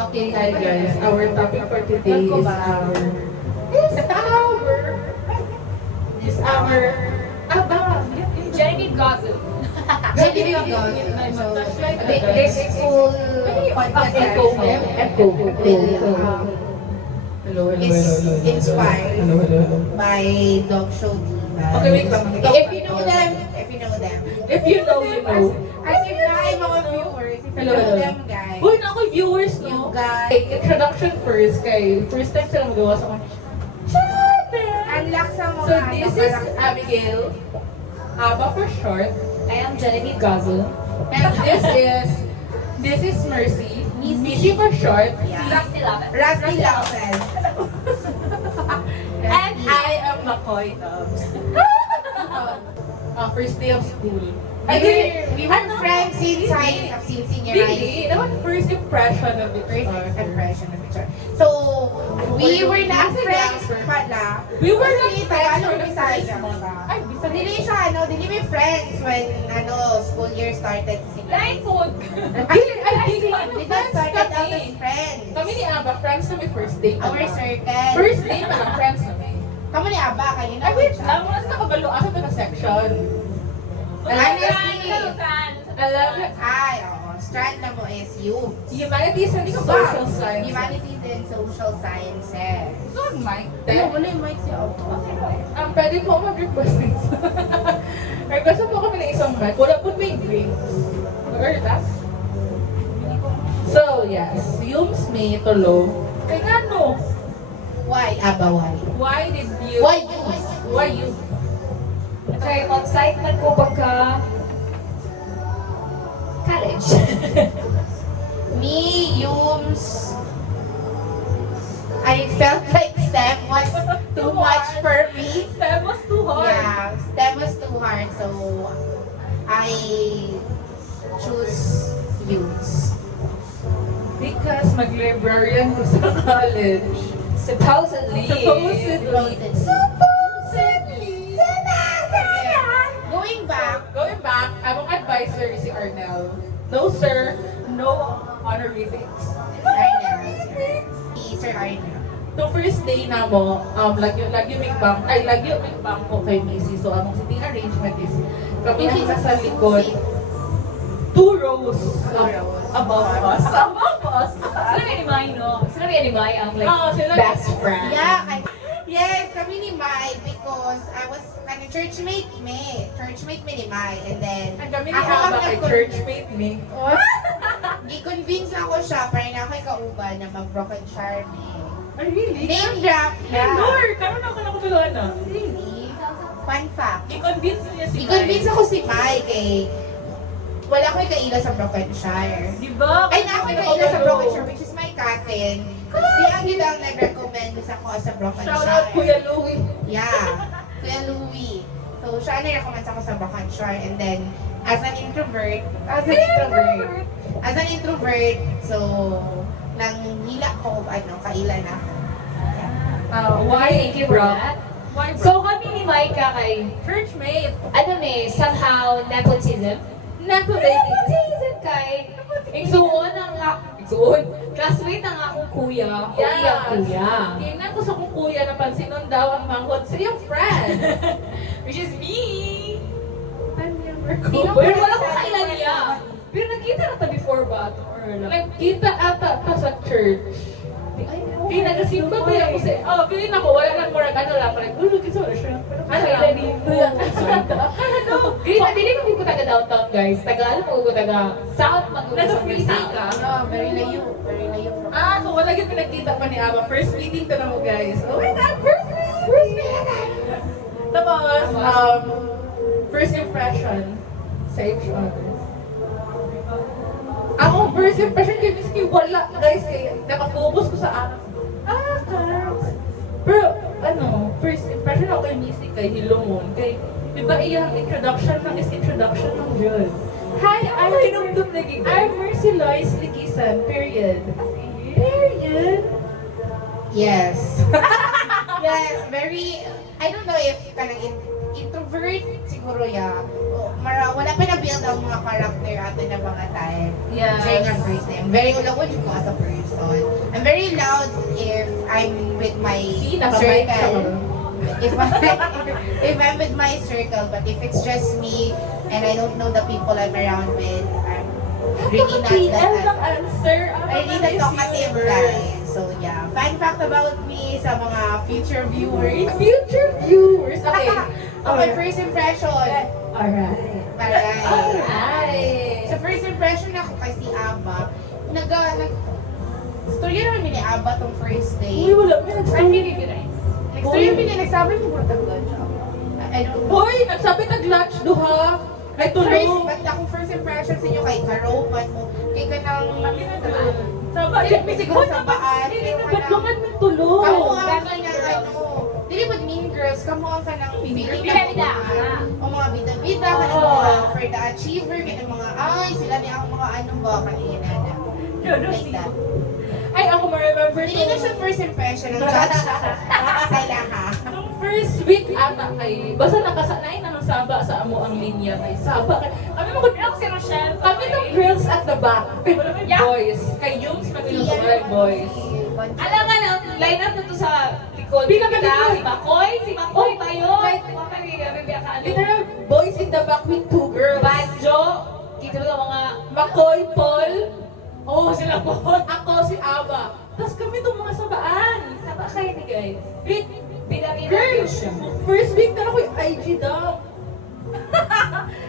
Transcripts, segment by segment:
Okay, hi guys. Our topic for today is our Genevieve Gossip. Genevieve Gossip. This full podcast Hello. is inspired by Dog Show Diva. Okay, wait lang. If you know them, If you know, you know. as if na ay mga viewers, if you Hello, know hello. them, guys, Uy, naku, viewers, you no? guys, Okay, introduction first kay first time sila magawa sa kanya. unlock sa mga So this is Abigail, Aba for short, I am Genevieve Gossip. and this is Mercy, Missy for short, Yeah. Rusty Lapid. Rusty Lawson. and I am McCoy Tubbs. First day of school. We were friends since senior high. Really? That was first impression of the First first impression of each other. So, we were not friends pala. We were not Kasi friends Tagalog, for the Bisaya first month. ba? Ay, So, dili siya, dili may friends when, school year started sa senior Line high. food. Did We got started out as friends. Kami ni Aba, friends kami first day pa Our lang. circle. First day pa lang, friends kami. Kamo ni Aba, kayo na. Ay, wait lang, wala sa nakabalo ako na section. Honestly, Alam mo, ay, oo. Strand na mo is you. humanities and social science. Humanities and social sciences. So, Mike, Ano, wala yung mic si Aba. pwede po mag-request things. Request po kami ng isang mic. Wala po may drinks. Or that? So, yes. Yumes may tulo. Kaya nga no, Why, Aba, why? why did you... Why you? Why you? Okay, excitement ko pagka college. Me, Yums, I felt like STEM was too much for me. That was too hard. Yeah, STEM was too hard, so I choose Yums. Because mag-librarian ko sa college. Supposedly. Supposedly. Going back, Among advisor is si Arnel. No sir, no honorifics. Arnel. Sir Arnel. So first day na mo, lagi may bank ko kay Missy. So among sitting arrangement is kami ang nasa likod. 2 rows above us. Above us. Sila may animay, no? Sila may animay ang like Sila best friend. Yeah, yes, kami ni Mai because I was churchmate me. Churchmate mi ni Mai. And then, Ang kami ni ako Aba ang kay nag- churchmate me. Gi-convince ako siya para na ako'y kauban na mag-broken share me. Ay, really? Name drop. Ay, Lord! Karoon ako na kutuluan na. Really? Fun fact. I-convince niya si I-convince ako si Mai kay wala ako'y kaila sa Brokenshire. Diba? Ay, na ako'y kaila sa Brokenshire, which is my cousin. Si Angel ang nag-recommend sa ako sa Brokenshire. Shout out Kuya Louie. Yeah, Kuya Louie. So, siya na-recommend ako sa Brokenshire. And then, as an introvert, so, nang hila ko, kaila na. Why? Thank you, bro. Why, bro? So kami ni Micah kay, Churchmate. somehow nepotism. Nepotism kay, classmate ng akong kuya. Kuya. Tingnan ko sa kong kuya, napansin nun daw ang manghod sa iyong friend. Which is me. I'm never Pero ko. wala ko kailan niya. Pero nagkita na ta before ba? Or Nagkita ata pa sa church. Pinagasimba ba ako sa... Feeling ako, wala nang murag ano lang. Parang, kasi wala siya. Pero Kailan dito? Dili ko taga downtown, guys. Taga ko taga south, Nasa free day ka? Very layo from So wala yung pinagkita pa ni Aba. First meeting to na mo, guys. Oh my God, first meeting! Tapos, first impression sa each other. Ako, first impression kay Miss Kay, wala, guys. Kaya nakafocus ko sa anak. Cards. impression ako kay Missy kay Hilomon. Kay, di ba iyang introduction lang is introduction ng Jud. Hi, I'm Mercy Lois Likisan, period. Period. Yes. Yes, very, I don't know if kanang introvert, siguro wala pa na-build ang mga character ato na mga time. Yes. During our first day. I'm very ulawod ko as a person. I'm very loud if I'm with my See, nakabike siya. circle. If I'm with my circle, but if it's just me and I don't know the people I'm around with, I'm really not PM that. ng answer. I really the talkative guy. So yeah, fun fact about me sa mga future viewers. Future viewers. Okay. Okay, first impression. Alright. Alright. Alright. So first impression ako kay si Aba, storya naman ni Aba tong first Uy, day. wala. I'm really good at it. Storya naman nagsabi mo ko taglan siya. I don't know. Hoy, nagsabi tag-lunch duha. Kay First, tulong. but akong first impression sa inyo kay Karoman mo, kay kanang Saba, Dili siguro sa baan. Hindi na batlungan mo tulong. Kamu ang kanang dili mo mean girls, kamu ang kanang feeling Bida-bida. O mga bida-bida, kanang mga for the achiever, kanang mga, ay, sila niya ang mga ano ba, kanina na. Like that. Ay, ako ma-remember Hindi na siya first impression, ang judge nakakasala ka. Nung first week ata kay, basta nakasanay na ng Saba sa amo ang linya kay Saba. Kami mga Ako si Rochelle. kami ng girls at the back. Kay wala may Yeah. boys. Kay Yums magiging mga boys. Alam nga na, line up na to sa likod. Pinaka-likod. Si Makoy Oh, tayo. like, Literal. Literal boys in the back with two girls. Banjo. Kita ba mga Makoy, Paul. Oh, sila po. Ako si Aba. Tapos kami itong mga sabaan. Saba kayo ni guys. Wait, Pinakita girl, ko siya. first week na ako yung IG dump.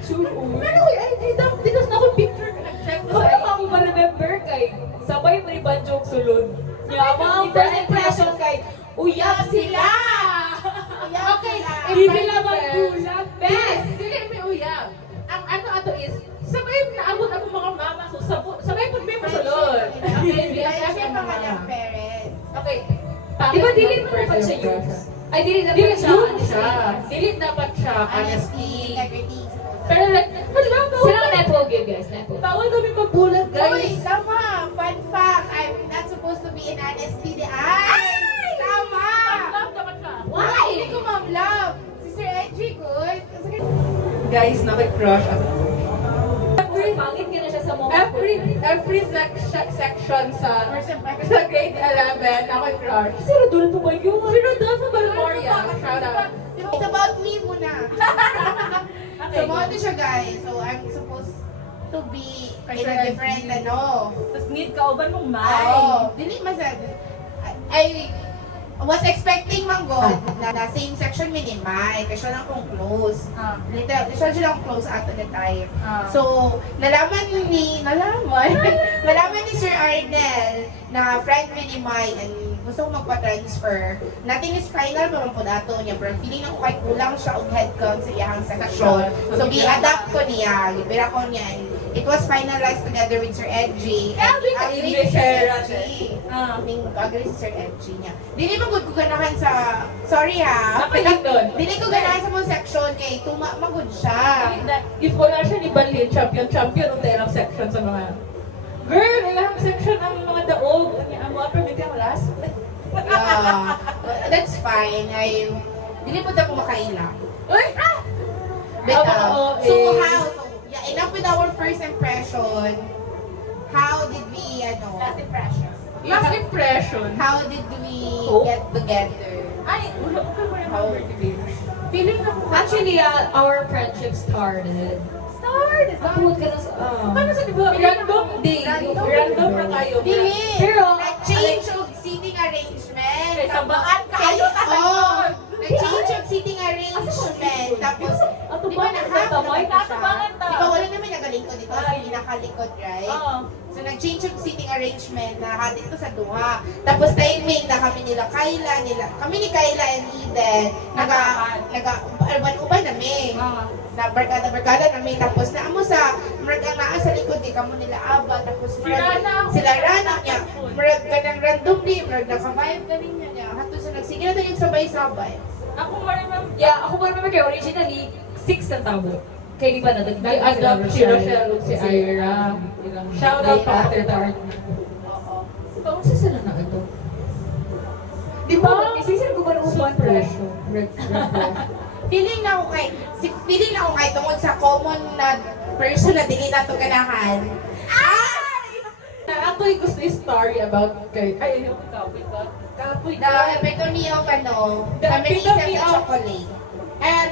Sure. Meron ko yung IG dump. Dito na ako picture ka nag-check ko Kung sa ano ako ma-remember kay sabay mo ni Banjo og sulod. Yawa ang first impression kay uyab sila. Okay, Hindi sila magbulag. Best! Dili may uyab. Ang ano ato is, sabay naabot ako mga mama. So, sabay po may masulod. Okay, Kasi yung mga ng parents. Okay. Di ba dili mo naman siya yun? Ay, dili na Dili siya. yun siya. Dili dapat siya. Honesty, Honesty. integrity, Pero like, hala, Sila ang network yun guys. Network. bawal kami magbulat, Uy, guys. tama! Fun fact, I'm not supposed to be in honesty. Ay! Tama! Love dapat siya. Why? Hindi ko ma'am love. Si Sir Edgy, good. Guys, nakikrush ako. Pangit ka na siya sa mga Every section sa grade 11, ako crush. Si Rodolfo ba yun? Si Rodolfo Balmoria, shout out. It's about me muna. So, mga ito siya guys. So, I'm supposed to be in a different, Tapos need ka uban mong Dili masyado. I was expecting manggod na same section mi ni Mai. Kasi siya lang kong close. Literal, siya lang close ato na time. So, nalaman ni Sir Arnel na friend mi ni Mai and gusto ko magpa-transfer. Nothing is final pa man po dato niya, pero feeling ako kay kulang siya og headcount sa iyang section. So, bi-adapt ko niya, libera ko niya. And it was finalized together with Sir Edgy. And Grabe ka, agree English si Sir era, Edgy. Ah. Agree si Sir Edgy niya. Dili magud ko ganahan sa, sorry ha. Napalit doon. Dili ko ganahan sa mong section kay tuma magud siya. If wala siya ni Balin, champion ng ilang section sa mga girl, ilang section ang mga daog. Ang mga permit yung last. Yeah, that's fine. Dili po ako makaila. Uy! But, Oo, so eh. how? So, yeah, enough with our first impression. How did we, Last impression. how did we Oh. get together? Ay, wala ko kayo remember. Feeling ako, Actually, our friendship started. Napulot ka na sa... Paano sa diba? Random day. Random na kayo. dili. Pero, Nag-change of seating arrangement. Kay sabaan kayo Oh, nag-change of seating arrangement. Tapos, di ba na-half naman ko siya? Di ba wala naman nagalikod dito kasi pinakalikod, right? Oo. So, nag-change of seating arrangement na hatin ko sa duha. Tapos, timing na kami nila kami ni Kayla and Eden, uban namin. Na barkada namin. Tapos, naamo sa, marag ang naa sa likod, di kamo nila Aba. Tapos, sila Rana niya. Marag ganang randomly, marag naka-vibe ganin niya. Hato sa nagsige na tayo sabay-sabay. Ako ma-remember kay originally 6 ang tabo. Kaya di ba nadagdag May adapt si Rochelle ug si Ira. Shout out pa Ate Tart. Kamusta sila na ito? Di ba? Isisir ko ba ng upuan Pressure. Feeling na ako kay tungod sa common na person na dili na to ganahan. Ako'y gusto yung story about kay... Ay, yung kapoy ba? Kapoy The epitome of The feminism epitome na of- chocolate. And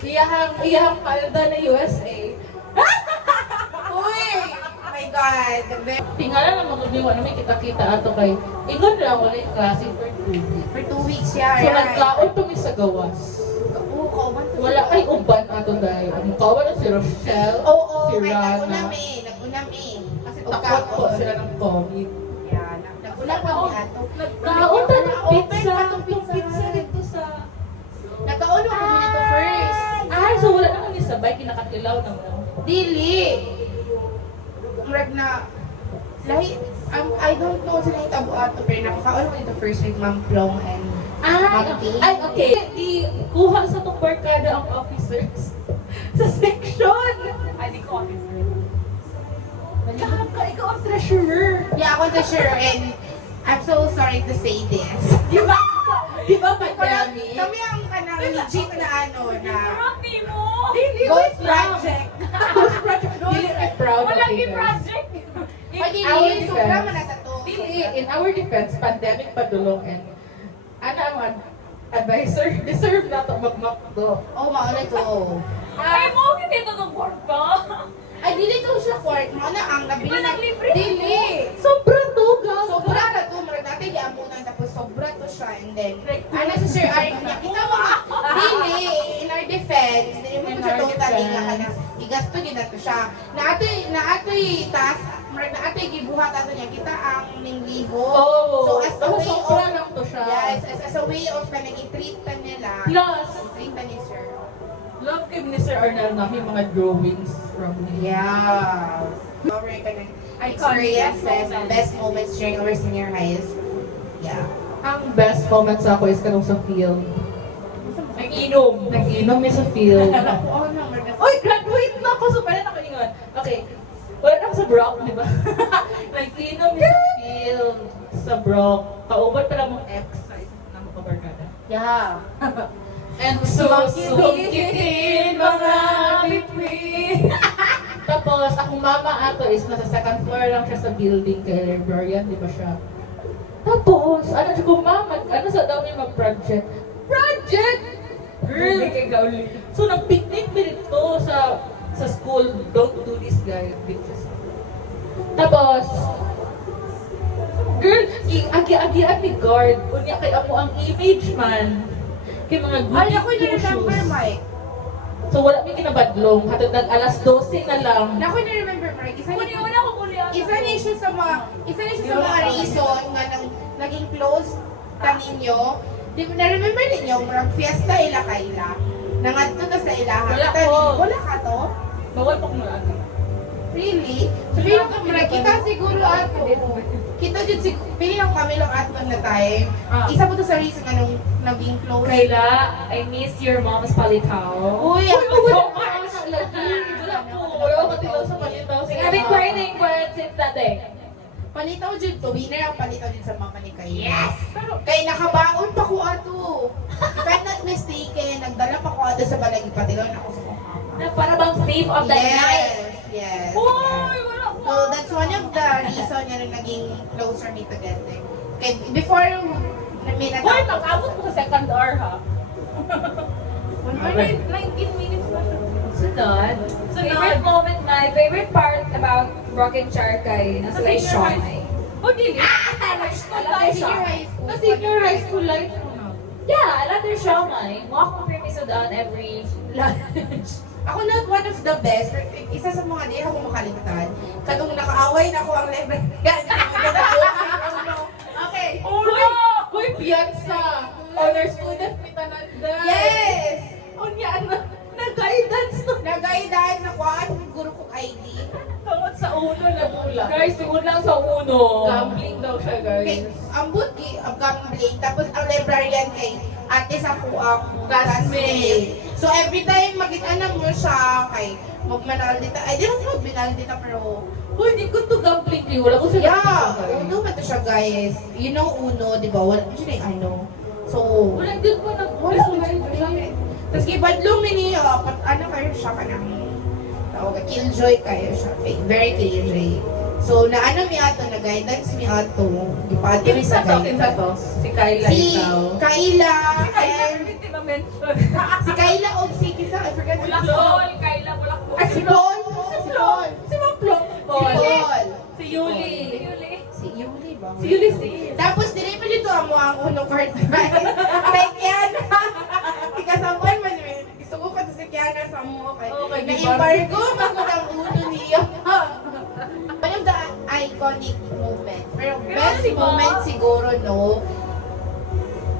iyahang palda na USA. Uy! Oh my God. Tingala na maglubiwa na may kita-kita ato kay ingon lang wala yung klase for 2 weeks. For 2 weeks siya, So nagkaon kami sa gawas. Oo, kauban to. Wala kay uban ato dahil. Ang kawan na si Rochelle, Oo, si kay Rana. nagunam eh. Kasi Takot po sila ng COVID. Yan. Nagunam pa ni ato. Nagkaon pa ng Open pizza. pa tong pizza dito sa... Nagkaon ako dito first. Ay, so wala naman yung sabay, kinakatilaw na mo. Dili. Murag na lahi I don't know sila yung tabo ato pero nakakaon ako dito first with Ma'am Plong and Ay, okay. Di kuha sa tong barkada ang officers sa section. Ay, di ko officer. Ka, ikaw ang treasurer. yeah, ako the sure and I'm so sorry to say this. Di ba? Di ba, Madami? Kami ang kanang legit na ano na Grabe mo! Dili, Ghost wait lang. Project. Ghost Project. Dili, I'm proud of Walang you guys. project! Pwede our ni sobra defense. man na to. Dili, in our defense, pandemic padulong and ana ang advisor, deserve na to magmakdo. Oh, mauna to. Ay mo, hindi ito ng ka? Ay, dili to siya court. Mauna ang nabili na. Libre. Dili. Sobra to, guys. Sobra na to. Marag natin giamunan tapos sobra to siya. And then, ano si Sir Ari niya, kita mo dili, in our defense, hindi mo In to siya our totally defense. nga ka na, igasto din na to siya. Na ato'y task, marag na ato'y gibuhat ato niya, kita ang lingliho. Oh, So, as a baka way sobra of, lang to siya. yes, as a way of kanang i-treat ka nila, Plus, treat ka ni Sir. love kay Mr. Arnel na yung mga drawings from him. Yeah. Our kanang experiences, best moments during our senior highs. Yeah. Ang best moments ako is kanong sa field. Nag-inom. Nag-inom mi sa field. Oo naman. Oy, graduate na ako! So, pala nakaingon. Okay. Wala na ako sa Brock, di ba? Nag-inom mi sa field. Sa Brock. Kauban pala mong exercise na makabarkada. Yeah. And Susukitin mga bituin. Tapos, akong mama ato is nasa second floor lang siya sa building kay librarian, di ba siya? Tapos, ano siya kung mama, ano sa daw niya mag-project? Project! Girl! So, nag-picnic dito sa school. Don't do this, guys. Bitches. Tapos, girl, agi-agian ni guard. Kunya kay ako ang image man. Kay mga good Ay, ako na-remember, Mike. So, wala may kinabadlong. Hatod nag alas 12 na lang. Ako na-remember, Mike. Isa Kuni-una ko kulihan. na siya sa mga reason nga naging close ta ninyo. Di ko na-remember ninyo, marang fiesta ila kaila. Nangadto ta sa ilaha. Wala Kita ko. ninyo, wala ka to? Bawal pa kung lagi. Really? So, feeling ko, marang kita siguro ato. Kita dyan siguro, feeling ko kami lang ato na tayo. Isa po to sa reason anong naging close. Kayla, I miss your mom's palitaw. Uy, Uy, ako wala so pa ako sa lagi. Wala po. Wala ko tilaw sa palitaw. I've been crying for it since that day. Palitaw dyan to, winner ang palitaw dyan sa mga ni kayo. Yes! Kay nakabaon pa ko ato. If I'm not mistaken, nagdala pa ko ato sa balagi patilaw ako sa mama. Na para bang thief of the night. Yes. Uy, wala ko. So that's one of the reason na naging closer me together. Okay, before may Uy, mag-abot ko sa second hour ha. Okay. 19 minutes na siya. Sunod. Favorite moment na, favorite part about Broken Char kay nasa kay Sean. Oh, dili. Sa senior high school life mo na. Yeah, another show man. Walk mo permiso doon every lunch. Ako not one of the best, but isa sa mga di ako makalimutan. Katong nakaaway na ako ang librarian. Okay. Uy, piyansa. Honor student, may tananda. Yes! Unya, na guidance to. Nag-guidance ako ang guru kong ID. Tungod Sa uno na mula. Guys, tungod lang sa uno. Gambling daw siya, Kay, guys. ang buti, ang gambling, tapos ang librarian kay ate sa ko ang Classmate. So every time makita na mo siya, kay magmanal dito, ay di mo magbinal dito, pero Uy, di ko to gambling kayo. Wala ko sa yeah, uno ba to siya guys? You know uno, di ba? Wala, yun yung I know. So, Wala din ko nag... wala ko na. Tapos gibadlong mini, ano kayo siya ka ng tawag ka, killjoy kayo siya. Very killjoy. So, na ano mi ato, na guidance mi ato, ipati mi sa guidance. to? Si Kyla Si ikaw. Kayla, Ay, and hindi ma-mention. si Kayla o si Kisa, I forgot Wala his name. Paul, Kayla, wala Paul. Ah, si Paul. Si Paul. Si Maplong Si Paul. Paul. Si Yuli. Yuli. Si Yuli ba? Si Yuli si... Tapos, dili pa dito ang mga unong card. Like yan. Ikasabuan man yun. Gusto ko ka si Kiana sa mo. Okay. Okay, Na-embargo, magkutang uno niya. One of the iconic moment. Pero best di ba? moment siguro, no?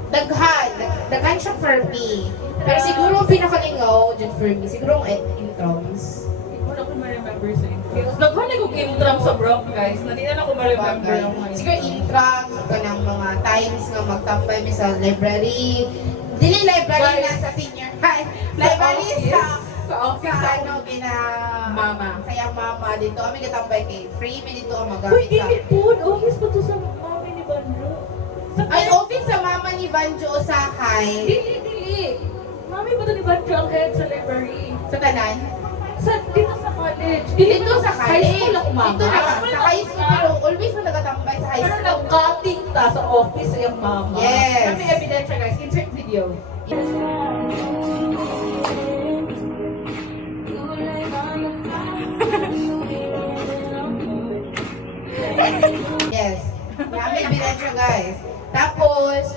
Daghan. Daghan siya for me. Pero siguro ang pinakalingaw dyan for me, siguro ang introms. Wala ko ma-remember sa intro. Naghanay ko intram sa Bronx, guys. Hindi na ako ma-remember yung mga Siguro introms, ka ng mga times nga magtambay mi sa library. Dili library Guys. na sa senior high. Library sa Sa office. sa ano, gina... Mama. Sayang mama dito. Kami katambay kay free mi dito ang Uy, magamit sa... dili po. Office pa to sa mami ni Bandro. Sa Ay, office sa mama ni Banjo Osahay. Dili. Mami pa to ni Bandro ang head sa library. Sa tanan. Dito sa college. Dito sa High college. school ako, mama. Dito na, sa high school. Pero always na nagatambay sa high Pero school. nag-cutting ta sa office yung mama. Yes. Kami ebidensya, guys. Insert video. Yes. May binensya guys. Tapos,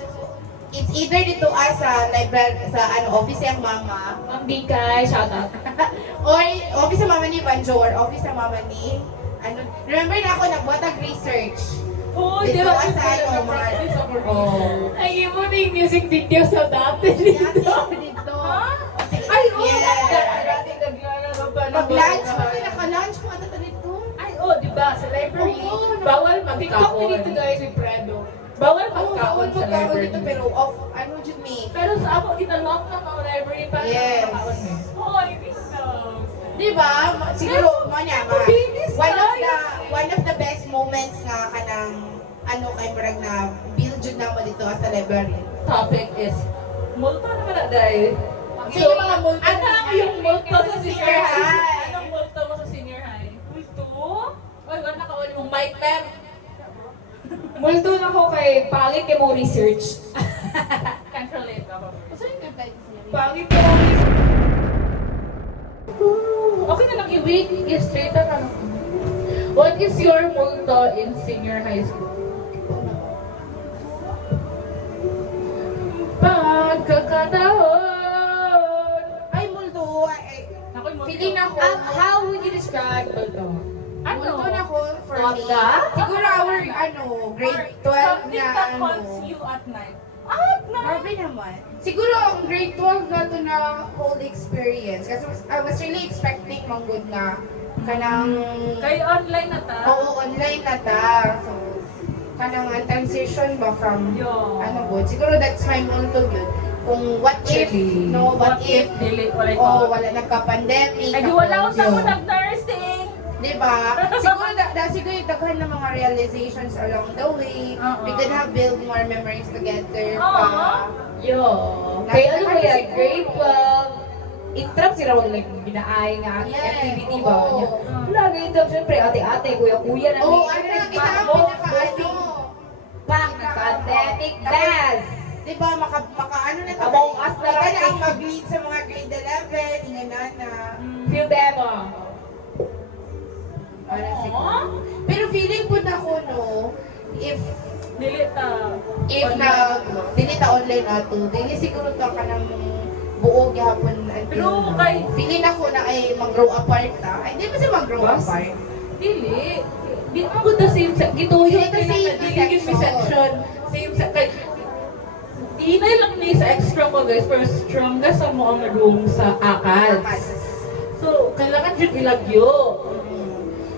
it's either dito sa library, sa office yung mama, Ang bigay, shout out. or office sa mama ni Banjo, or office sa mama ni, remember na ako nagbuhatag research. Oh, Dito di ba? sa ano, mga, Oh. Ay, mo na yung music video sa dati dito. dito. Dito. Ay, oh, Yes. dati naglalaro pa ng Mag-lunch mo, bahay. naka-lunch mo ata dito. Ay, oh, di ba? Sa library, Oo, bawal TikTok magkaon. ni dito guys, with Fredo. Bawal Oo, magkaon bawal sa magkaon library. dito, pero off, ano dyan me. Pero sa ako, ginalock na mga library para Yes. magkaon eh. Oh, I think so. Di ba? Siguro, mo niya, Mabilis one of the best moments nga kanang ano kay Brag na build jud na mo dito sa library. Topic is, multo naman na dahil. Sino yung mga multo? Ano ang yung multo sa senior Senior high? high. Anong multo mo sa senior high? Multo? Oy, wala ka wala mong mic pen. Multo na ko kay pangit kay mo research. Can't relate ako. Pangit kay mo research. Okay na lang i-wait, i-straight na lang. What is your multo in senior high school? Pagkakataon. Ay, multo. Ako yung multo. Feeling ako. How would you describe multo? Multo na ko for me. Wanda? Siguro our grade 12 Something na that haunts you at night. Grabe naman. Siguro ang grade 12 na to na whole experience. Kasi I was really expecting manggod na kanang... Kay online na ta? Oo, online na ta. So, kanang ang transition ba from Yo. ano good. Siguro that's my multo yun. Kung what if, Tricky. no, what if, Dili, wala oh, wala nagka-pandemic. Ay, di wala tapos, ko sa mo Yo. nag-nursing. Diba? Siguro, siguro yung daghan ng mga realizations along the way. We could have built more memories together pa. Yo. Kaya ano ba yan? Grade 12. Intram sila wag like binaay nga Yes, activity ba oo. niya. Wala nga intram syempre ate-ate, kuya-kuya na. Oo, ano, kita ang pinaka-ano. Pak, pandemic dance. Diba, ano na to? Among Us na Ika lang. na ang mag-lead sa mga grade 11, inganan na. Feel demo. Para siguro. Pero feeling po na ko, no, if Dili ta. dinita online ato, dili siguro to ka ng buo gyapon until Pero now. kay- Feeling ako na ay mag-grow apart ta. Ay, di ba siya mag-grow Bas? apart? Dili. Di mo good the same section. Gituyo Dili ka the same Dili section. section. Same section. Inay lang ni sa extra ko guys, pero strongest sa mo ang room sa ACADS. So, kailangan dyan ilagyo.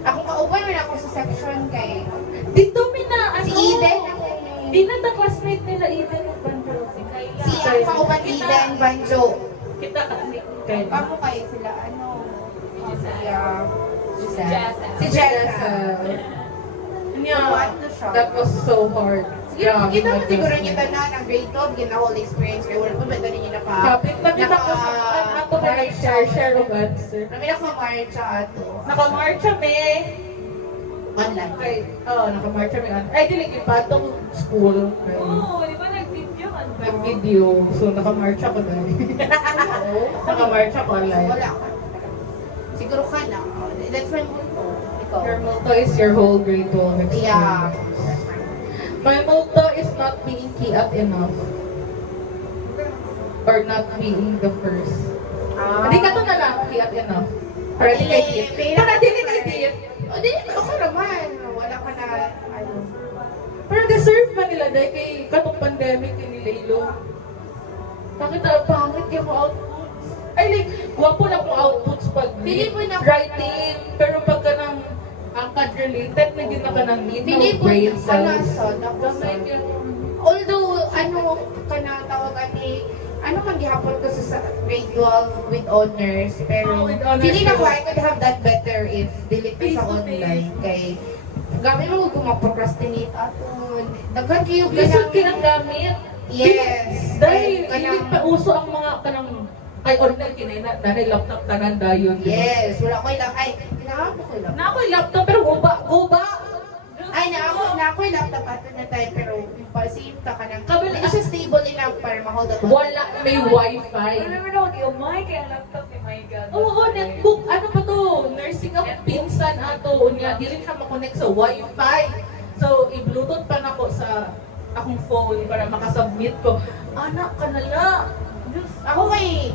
Ako Kauban man ako sa section kay Dito mi na, si ano? Eden ako. Di na ta classmate nila Eden ng Banjo. Si Kayla. Si ang kauban Eden, Banjo. Kita ka ni Kayla. Kamu kayo sila, ano? Si, Jessa. Si Jessa. Yeah, Ano siya? that was so hard. Siguro, kita mo that siguro was- niya tanan ang grade 12, yun na whole experience. Kaya wala po ba ito ninyo naka... Kapit na kita ko sa ato na nag-share of answer. Kami nakamarcha ato. Nakamarcha me. Online. Ay, nakamarcha me. Ay, dili ipatong school. Oo, di ba nag-video ka? Nag-video. So, nakamarcha ko dahil. Oo. Nakamarcha ko So, online. wala ka. Siguro ka na. That's my motto. Ikaw. Your motto is your whole grade 12 experience. Yeah. My motto is not being kiat enough. Or not being the first. Hindi ka to na lang kiat enough. Para di kay kiat. Para dili kay kiat. O, di, ako naman. Wala ka na, ano. Pero deserve pa nila dahil kay katong pandemic ni Laylo. Bakit pangit yung outputs? Ay, like, guwapo na kong outputs pag Pili mo na- writing. Pero pagka ng ANCAD-related, naging na ka ng need Pili ng mo brain na cells. Gamay although, ano, kanatawagan ni, ano man gihapon ko sa grade 12 with honors, pero Oh, with honors, feeling ako pero- I could have that better if delete ko Face sa to online. Kay, gamit mo kung mag-procrastinate ato. Daghan kayo Lisod ganang- kinagamit. Yes. Dahil Ay, hindi pa uso ang mga kanang ay online kinay na nanay laptop tanan dayon. Yes, wala ko lang. Ay, pinahapon ko lang. Na ako yung laptop pero guba. Ay, na ako yung laptop ato na tayo, pero pasimta ka ng Kabila- hindi siya stable enough para ma-hold up. Wala may wifi. Remember na yung mic, kaya laptop ni my God. Oo, netbook. Ano pa to? Nursing ako, pinsan ato. Unya, di rin siya makonect sa wifi. So, i-bluetooth pa na ko sa akong phone para makasubmit ko. Anak ka na lang. Diyos. Ako kay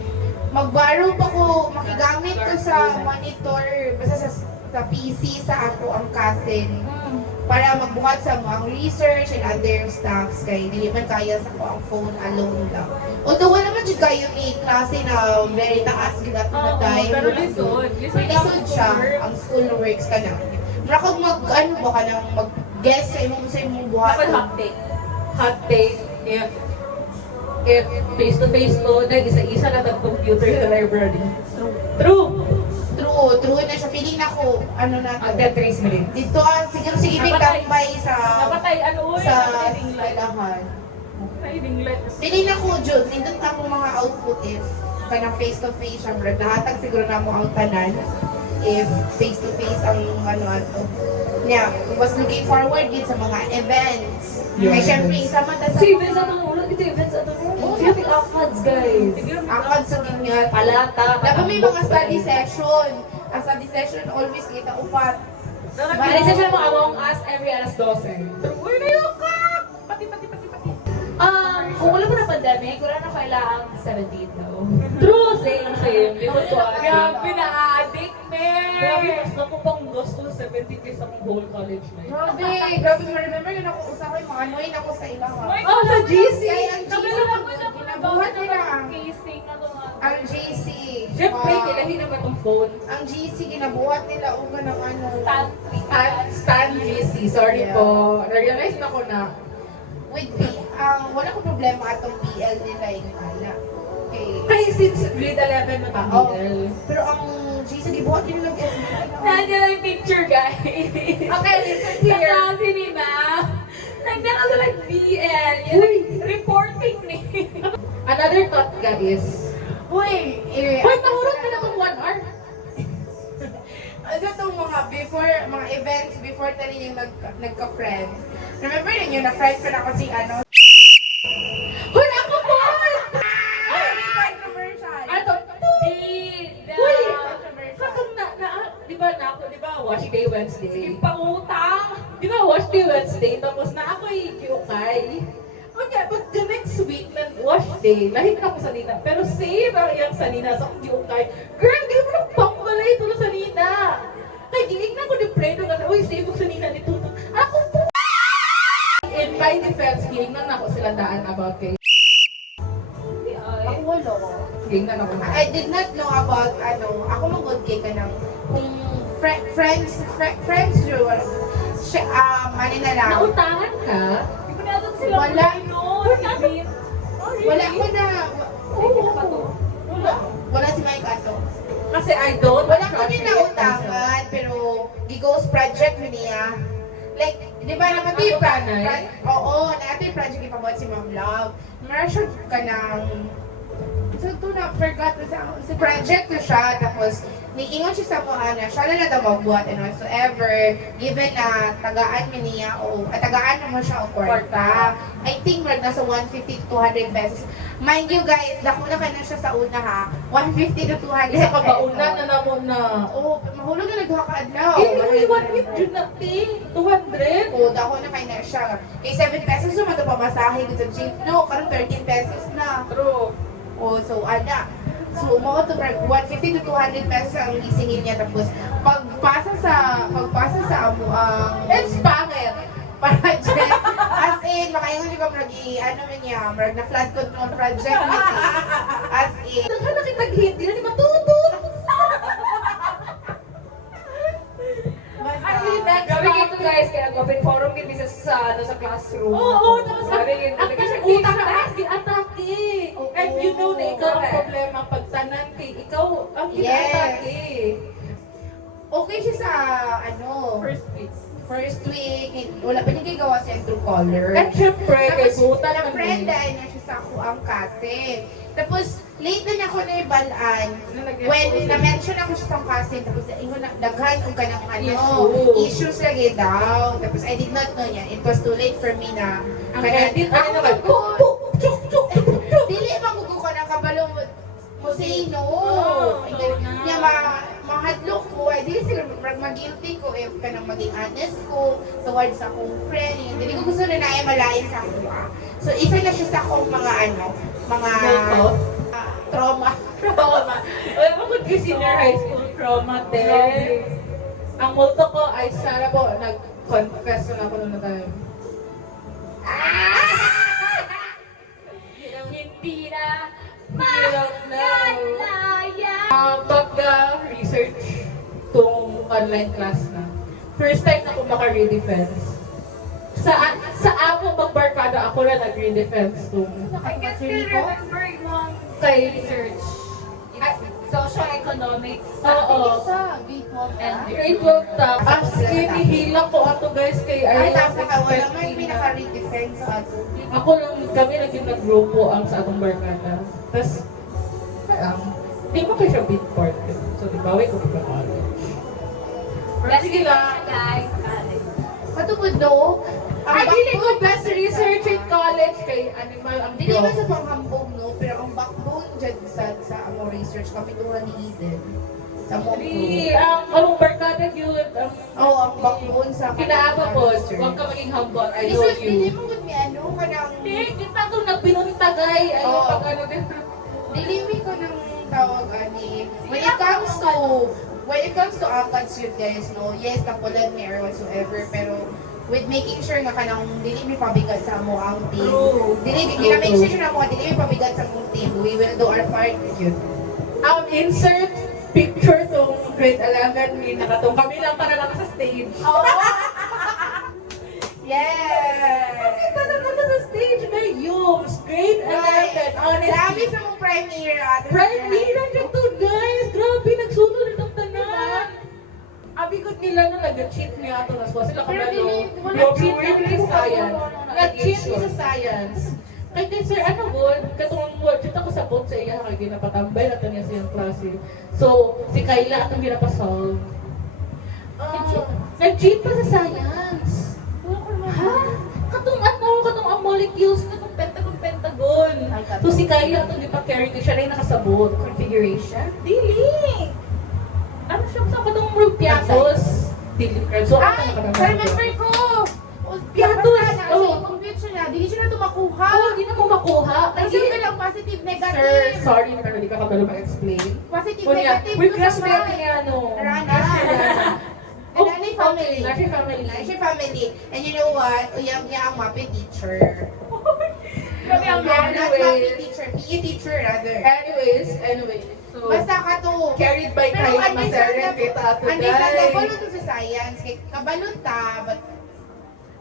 mag-borrow pa ko, makigamit ko sa monitor, basta sa PC sa ako ang cousin para magbuhat sa mga research and other stuffs kay dili man kaya sa ko ang phone alone lang. Although wala man jud kayo ni klase na very taas gid ato na Oo, time. pero lisod. Lisod ang Lisod siya schoolwork. ang school works ka na. Mura kag ano ba ka nang mag-guess sa imong buhat. Dapat hot take. Hot take. If face-to-face ko, dahil isa-isa na tag-computer sa library. True. True na siya. Feeling na ko, ano na to. Agad 3 minutes. Dito siguro sige may Napatay. tambay sa Napatay, ano uy? sa Napatay ring light. eskwelahan. Napatay ring light. Feeling na ko, Jud, nindot na mo mga output if kanang face-to-face, syempre, nahatag siguro na mo ang tanan if face-to-face ang ano ato. Yeah, was looking forward din sa mga events. Yeah. Kaya syempre, isa man ta sa Si events ato ulo, dito events ato ulo. Oo. Traffic outlads, guys. angkad sa ginyat. Palata. Dapat may mga study session. Ang study session always kita upat. May session mo Among Us every alas 12. Uy, nayo ka! Pati. Kung wala pa na pandemic, wala na kailangan 17 daw. True, same. Likod ko. Grabe na addict, Grabe, man! Mas ako pang gusto 70 days akong whole college life. Grabe mo remember yun ako usa ko yung mga annoying ako sa ilang. Oh, sa GC! Kaya ang GC, Nakalaman ko na ginabuhat nila ang casing na mga ang GC. Siyempre, kailangan naman itong phone. Ang GC, ginabuhat nila o ng ano. Stan GC, sorry Yeah. po. Na-realize na ko na. With wala ko problema atong PL nila yung ala. Okay. Kasi since grade 11 na Oo. tayo. Pero ang GC, gibuhat nila ng SB. Nandiyan lang yung picture, guys. Okay, listen Sa here. klase ni Ma'am. Nandiyan ka sa like BL. Yan, like, reporting ni. Another thought, guys. Uy! Hoy, mahurot ka na itong 1 hour. Ano itong mga events before tayo yung nagka-friend. Remember ninyo na friend ko na ko si ano? Hoy, ako po! Ay, controversial! Ano? Bida. Uy! Controversial. Katong di ba wash day Wednesday? Sige, pangutang. Di ba wash day Wednesday? Tapos na ako'y kiukay. Okay, but the next week na wash day, lahit na ako sa Nina. Pero same ang iyang sa Nina sa akong kiukay. Girl, di mo na pangbalay ito sa Nina. Kaya giig na ko ni Fredo nga, uy, save ko sa Nina ni Tuto. Ako po! In my defense, giig na ako sila daan about kay. Ako wala. Giig na ako. I did not know about ako mag-good kay ka ng kung friends yun. Ano na lang. Nautangan ka? Hindi ko natin sila Wala. Wala. Wala ko na. Oo. Wala si Mike Ato. Kasi I don't Wala ko din nautangan, pero ghost project mo niya. Like, di ba naman Ang di ba? utanay? Oo, natin yung project ipabuhat si Ma'am Love. Marasyon ka ng... So, ito na, forgot na sa project ko siya, tapos niingon siya sa mga na siya na daw magbuhat and whatsoever, given na tagaan mo niya o tagaan naman siya o kwarta. I think mag nasa 150 to 200 pesos. Mind you guys, dako na ka na siya sa una ha, 150 to 200 Isa ka ba pesos. una na namo na? Oo, mahulog na nagduha ka adlaw. Hindi, what with yun na, 200? Oo, dako na kay na siya. Kay 7 pesos naman ito pamasahe dito sa jeep. No, karong 13 pesos na. True. Oh, so ana. So mo to 150 to 200 pesos ang isingin niya tapos pagpasa sa amo ang It's pangit. project. As in, makaingon siya kung ano man niya, marag na flood control project niya. As in. Naghan na kitag hindi na ni matutut. Ay, next Grabe topic. ito guys, kaya open forum din bisa sa classroom. Oo, tapos Grabe yun. ang Talaga siya utang kita. na gi-atake. Oo. And you know na ikaw ang Correct. problema pag tanan kay ikaw ang Yes. gi-atake. Okay siya sa ano, First week. wala pa niya gawa sa true color. At syempre, kay Tapos, Buta na naman friend din. dahil na siya sa ako ang cousin. Tapos, late na niya ako na ibalaan. When na-mention ako siya sa cousin, tapos ingon na daghan kung kanang issues lagi daw. Tapos, I did not know niya. It was too late for me na Ang edit, ano naman? Chuk, chuk, chuk, chuk. dili magugo ko ng kabalo mo say no. Oh, so Niya mahadlok ko, ay dili sila mag-guilty ko if kanang maging honest ko towards akong friend. Dili ko gusto na naay malain sa ako. So isa na siya sa akong mga mga Multo? trauma. Trauma. Alam mo kung senior high school trauma din. Ang multo ko ay sana po nag-confess na ako noong time. Hindi na Hirap na. malaya. Pag-research tong online class na. First time na ako maka-redefense. Sa ako magbarkada, ako na nag-redefense tong I can still remember yung kay research. Socio-economic Oo. Isa, grade 12 And Grade 12 top. As hinihila ko ato guys kay Ay, I was tapos ka, wala man expecting na. pinaka-redefense sa ato. Ako lang, kami naging nag-grupo ang sa atong barkada. Tapos, di mo kayo siya beat part. So, di bawi ko pa college. Pero sige lang. guys. Katupod no, Ay, dili ko best research in college kay animal ang Dili man joke. sa panghambog no, pero ang backbone dyan sa among research, kapituran ni Eden. Sa mo Di, ang among barkada yun, Oo, ang backbone sa kinaaba po, research. huwag ka maging humble, I Dili know dili you. mo gud mi ano kanang Di, kita to nagbinuntagay, ay Oo. pag ano din. dili mi ko nang tawag ani. When it comes to ACADS yun guys, no, yes, kapulan mi or whatsoever, pero with making sure nga kanang dili mi pabigat sa amo ang team. True. Dili True, make true. sure na mo dili mi pabigat sa among team. We will do our part yun. Insert picture tong grade 11 ni nakatong kami lang para lang sa stage. Yes! Talaga sa stage na Yums, grade 11, Grabe honestly. sa mong premiere. Premiere na to guys! Grabe, nagsunod itong tanan. Abikot nila na nag-cheat niya ato nas sila Pero kabalo. dili- wala Nag-cheat cheat. niya sa science. Nag-cheat niya sa science. Kaya din sir, ano good? Katong word, cheat ako sa bot sa iya, kaya ginapatambay na to niya sa iyang klase. So, si Kayla atong ginapasolve. Nag-cheat pa sa science. Ha? Katong ang molecules, katong pentagon. So si Kayla itong ipa-carry ko siya na yung nakasabot. Configuration? Dili! Ano siya sa katong piatos? Dili. So Ay! ano Remember ko! Piatos! Oh. Oh. Compute siya na. Dili siya na ito makuha. Oo, hindi na mo makuha. Kasi ka lang positive, Sir, negative. sorry pero hindi ka kabalo ma-explain. Positive, Kunya, negative. we ko classmate sabay. niya ano. Rana. Oh, Nanay family. Nanay family. Nanay family. And you know what? Uyang niya ang MAPE teacher. Grabe ang Not Anyways. MAPE teacher, PE teacher rather. Anyways. So, Basta ka to. carried by Pero Kylie Maseren kay Tato understandable Day. to sa science. Kay kabalot ta, but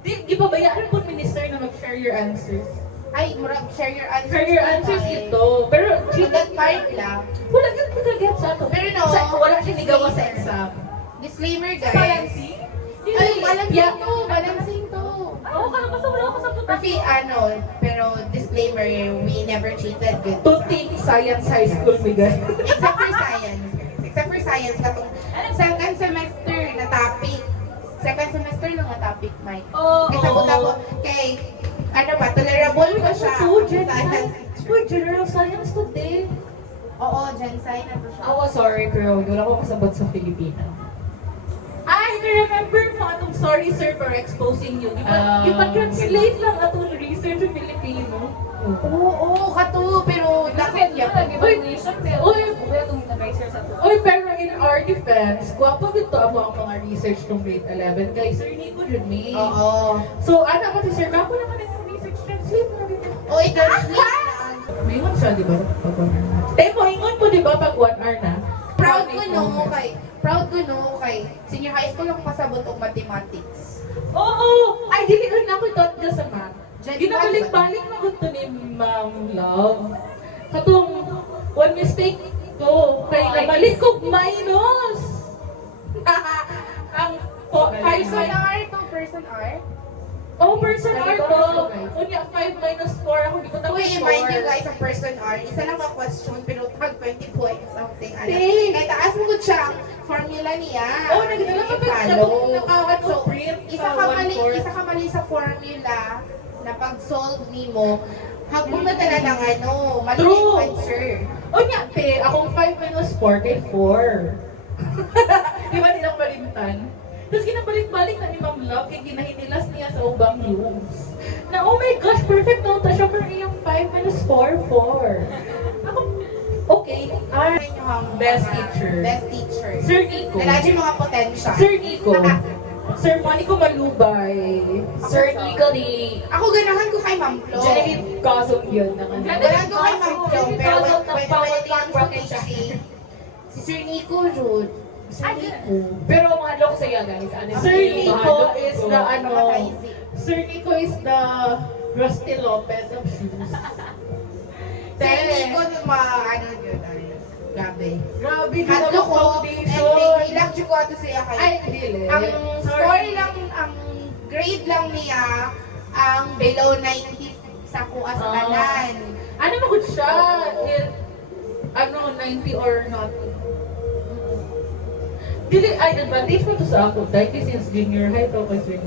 Di, gipabayaan po minister na mag-share your answers. ay, murag share your answers. Share your answers ito. Pero, So that part lang. wala ganun ka get sa ato. Pero no, Wala siya nigawa sa exam. Disclaimer guys. Balancing? Ay, balancing Yeah. to. Balancing to. Oo, kaya basta wala ako sa puta. Pero disclaimer, we never cheated. Good. To take science high school, Miguel. Except for science. Except for science, katong second semester na topic. Second semester lang na topic, Mike. Oo. Kasi ako kay, ano ba, tolerable ko siya. Science. Uy, general science today. Oo, Gen Sci na to siya. Ako, sorry, pero wala ko kasabot sa Filipino. Ay, remember mo atong sorry sir for exposing you. Ipa-translate lang atong research sa Filipino. Oo, kato, pero dapat Dapat yan. yan. Uy, wala itong advisor sa to. Uy, pero in our defense, guwapo dito ang mga research ng grade 11. Guys, sir, Nico dyan me. Oo. So, ano ba si sir? Kapo naman yung research translate mo dito. Oy, translate lang. Mayroon siya, di ba? Pag 1 hour na. Mo, ingon mo, di ba? Pag 1 hour na. Proud ko no kay senior high school ako pasabot og mathematics. Oo! Ay, dili rin ako taught ka sa math. Gen Ginabalik-balik na gusto ni Ma'am Love. Katong, one mistake ko, kay nabalik ko minus. Ang Person 5 R to person R. Oh, person R to. Unya, 5 minus 4. Ako, di ko tapos Uy, mind you guys, ang person R, isa lang ang question, pero tag 20 points something. Ano. Hey. Kaya taas mo gud siya ang formula niya. Oh, nagdala ka ba? I-follow. Naka-ano, So, print isa sa ka mali, 1/4. isa ka mali sa formula na pag-solve nimo, hagpong na tala ng ano, mali True. yung answer. Unya, te, akong 5 minus 4 kay 4. Di ba nilang balimtan? Tapos kinabalik-balik na ni Ma'am Love, kaya ginahinilas niya sa ubang rooms. Na, oh my gosh, perfect nota siya, pero iyong 5 minus 4, 4. Ako, okay, Best teacher. Best teacher. Sir Nico. Nalagi mga potential. Sir Nico. Sir Monico Malubay. Sir Nico ni Ako ganahan ko kay Ma'am Flo. Genevieve Cosum yun. Ganahan ko kay Ma'am Flo, pero when it comes to Rocket siya. teaching, si Sir Nico, Jude. Sir Nico. Pero mga loko sa iya guys. Sir Nico is the ano, Nakaka-easy. Sir Nico is the Rusty Lopez of shoes. Sir Nico, ano yun, grabe. Grabe, Hadlo ko, and may ilang ko ato siya kayo. Ay, dili. Ang score lang, ang grade lang niya, ang below 90 sa kuha sa kanan. Ano ba good siya? Ano, 90 or not? Dili, ay, advantage mo to sa ako. Dahil since junior high to kasi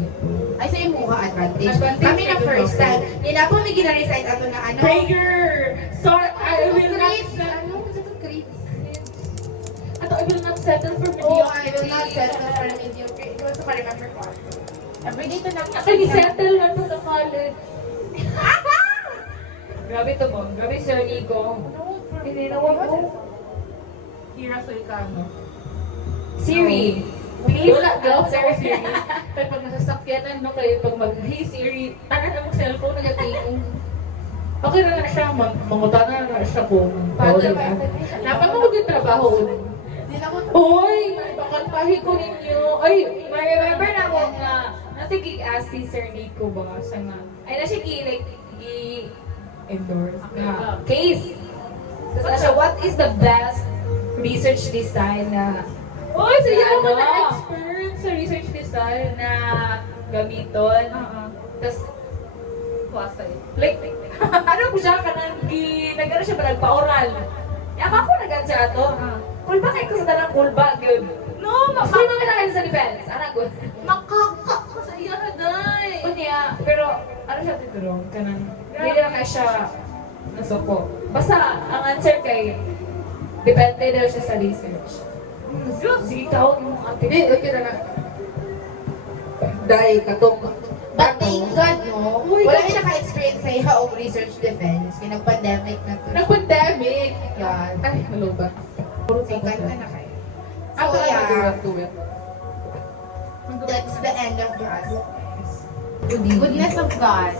Ay, sa imo ka advantage. Advantage Kami na ko first to. time. Nila po may gina-recite ato na ano. prayer! Sorry, I will not Grades. settle. Ano? Sa itong grades? Ato, I will not settle for Oh, I will not mediocrity. settle for mediocre. Ito sa ma-remember ko. Everyday to lang. Actually, settle na to sa college. Grabe to mo. Grabe Sir Nico. Hindi na wag mo. Hira Soykano. Siri. Please. Wala daw, Sir Siri. Kaya pag nasasakyanan, no, kayo pag hey Siri, ano na mong cellphone, nagating. Okay na na siya, mangutana na siya kung paano na. Napapagod yung trabaho. Uy, bakalpahi ko ninyo. Ay, May remember na ako nga, nasa gig-ask si Sir Nico ba sa nga, ay na siya like, i-endorse nga, case. Tapos na siya, what is the best research design na uy, so yan mo Ano? na expert sa research design. na gamiton? Tapos, like, ano ko siya, kanang nagano siya ba, nagpa-oral. Yama ko nagan siya ato. Kulba kay ko sa tanang kulba, yun. No, sino ka na kayo sa defense? Anak ko. Makaka ka sa iya na, day. Kunya, pero ano siya titurong? Kanang, hindi na kaya siya nasuko. Basta, ang answer kay, depende daw siya sa research. Sige, tawag mo ang Hindi, okay na na. Day, katong. But thank God, no? Uy, Wala bakit- may naka-experience sa iyo og research defense. Kaya nag-pandemic na to. Nag-pandemic. Yan. Ay, hello ba? Thank God na kayo. Ako So, na yeah. do it. That's the end of us. Goodness of God.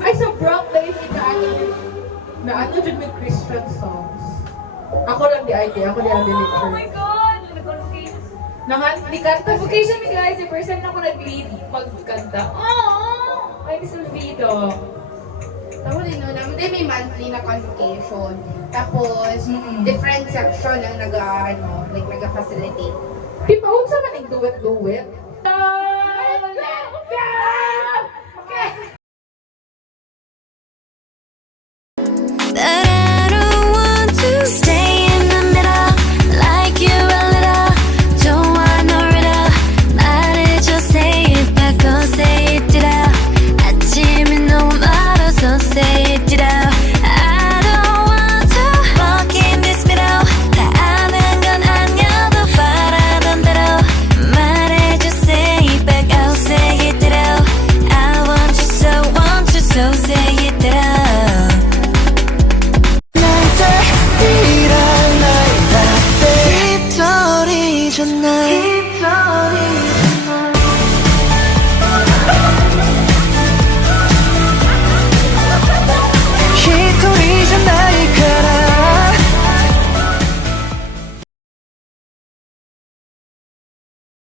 Ay, sa prom dahil na ano dyan with Christian songs. Ako lang di IT, ako di ang Oh my literature. God! Nag-convocation. Di kanta Convocation mi guys, yung person na ako nag-lead magkanta. Oh! Ay, Miss Olvido. Tapos din nun, namin din may monthly na convocation. Tapos, Mm-mm. different section ang nag-facilitate. Di pa, huwag sa manig duet-duet.